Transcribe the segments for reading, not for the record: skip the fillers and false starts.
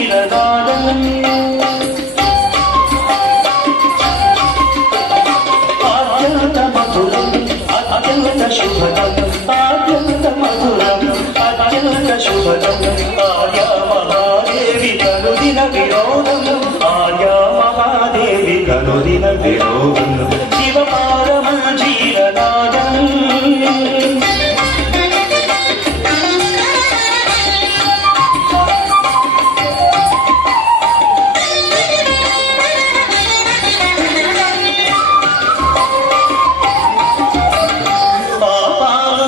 మంజీరనాదం అత్యంత మధురం అత్యంత శుభదం అత్యంత మధురం అత్యంత శుభదం ఆర్యా మహాదేవి కనుదిన వినోదం ఆర్యా మహాదేవి కనుదిన వినోదం శివపాద మంజీరనాదం పాపాలు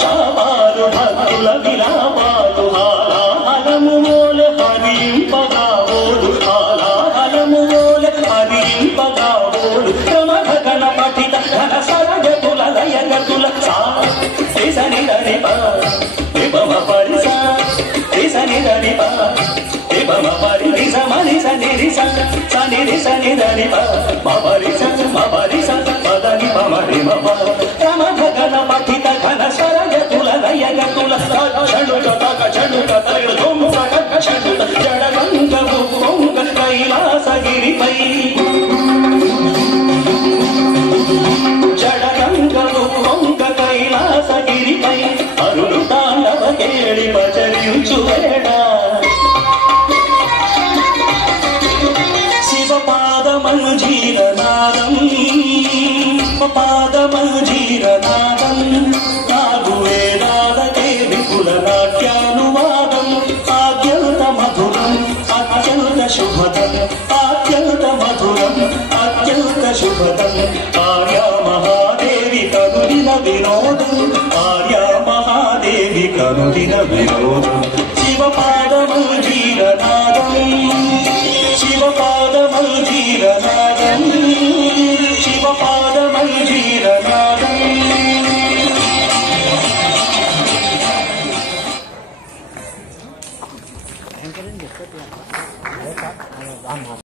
శాపాలు భక్తుల విలాపాలు హాలాహలము మోలె హరింపగావోలు హాలాహలము మోలె హరింపగావోలు ప్రమథ గణపతిత ఘన సరగతుల లయగతుల సని ధనిప విభమ పరిస రిసని ధనిప విభమ పరి రిస మనిస నిరిస సని రిస నిధనిప మరిస మరిస పదని మరి మమ ప్రమథ గణపతిత ఘన సరగతుల లయగతుల క్షణుక తగ క్షణుక తగ ధూముక క్షణుక జడగంగ భూంగ కైలాసగిరిపై జడగంగ భూంగ కైలాసగిరిపై అరులు తాండవ కేళి పచరించు వేళ శివపాదమంజీరనాదం పాదమంజీరనాదం నాగు వేదాలకే విపుల నాట్యానువాదం అత్యంత మధురం అత్యంత శుభదం అత్యంత మధురం అత్యంత శుభదం ఆర్యా మహాదేవి కనుదిన వినోదం ఆర్యా మహాదేవి కనుదిన వినోదం శివపాదమంజీరనాదం శివపాదమంజీరనాదం శివపాదమంజీరనాదం